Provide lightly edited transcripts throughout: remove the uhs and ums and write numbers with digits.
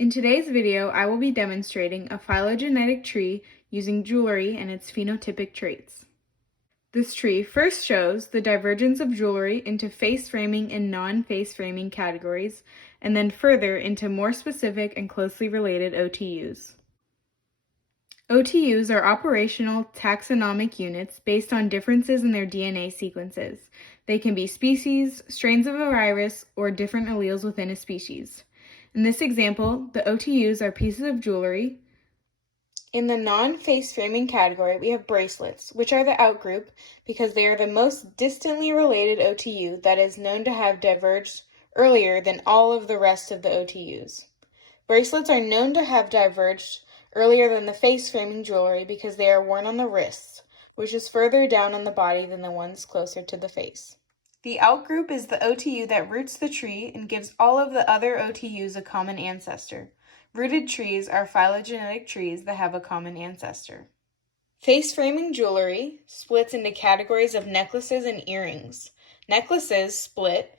In today's video, I will be demonstrating a phylogenetic tree using jewelry and its phenotypic traits. This tree first shows the divergence of jewelry into face framing and non-face framing categories, and then further into more specific and closely related OTUs. OTUs are operational taxonomic units based on differences in their DNA sequences. They can be species, strains of a virus, or different alleles within a species. In this example, the OTUs are pieces of jewelry. In the non-face framing category, we have bracelets, which are the outgroup because they are the most distantly related OTU that is known to have diverged earlier than all of the rest of the OTUs. Bracelets are known to have diverged earlier than the face framing jewelry because they are worn on the wrists, which is further down on the body than the ones closer to the face. The outgroup is the OTU that roots the tree and gives all of the other OTUs a common ancestor. Rooted trees are phylogenetic trees that have a common ancestor. Face framing jewelry splits into categories of necklaces and earrings. Necklaces split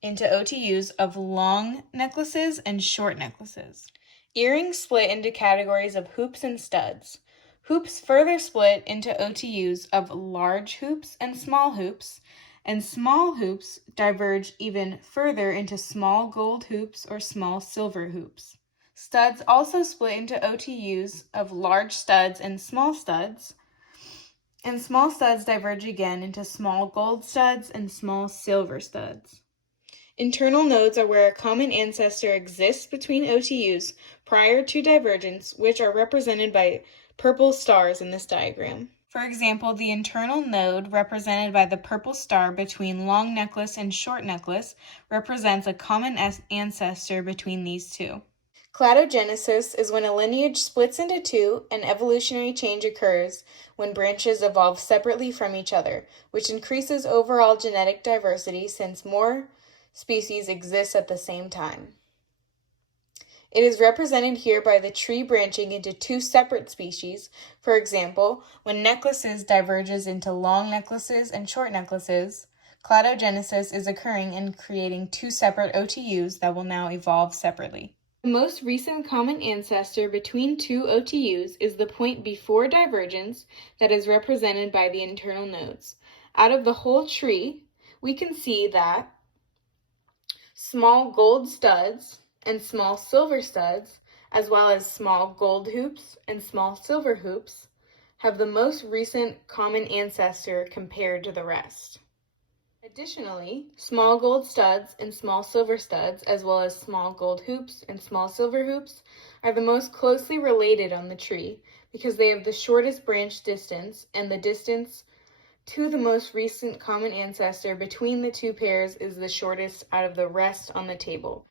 into OTUs of long necklaces and short necklaces. Earrings split into categories of hoops and studs. Hoops further split into OTUs of large hoops and small hoops, and small hoops diverge even further into small gold hoops or small silver hoops. Studs also split into OTUs of large studs and small studs diverge again into small gold studs and small silver studs. Internal nodes are where a common ancestor exists between OTUs prior to divergence, which are represented by purple stars in this diagram. For example, the internal node represented by the purple star between long necklace and short necklace represents a common ancestor between these two. Cladogenesis is when a lineage splits into two and evolutionary change occurs when branches evolve separately from each other, which increases overall genetic diversity since more species exist at the same time. It is represented here by the tree branching into two separate species. For example, when necklaces diverges into long necklaces and short necklaces, cladogenesis is occurring and creating two separate OTUs that will now evolve separately. The most recent common ancestor between two OTUs is the point before divergence that is represented by the internal nodes. Out of the whole tree, we can see that small gold studs and small silver studs, as well as small gold hoops and small silver hoops, have the most recent common ancestor compared to the rest. Additionally, small gold studs and small silver studs, as well as small gold hoops and small silver hoops, are the most closely related on the tree because they have the shortest branch distance, and the distance to the most recent common ancestor between the two pairs is the shortest out of the rest on the table.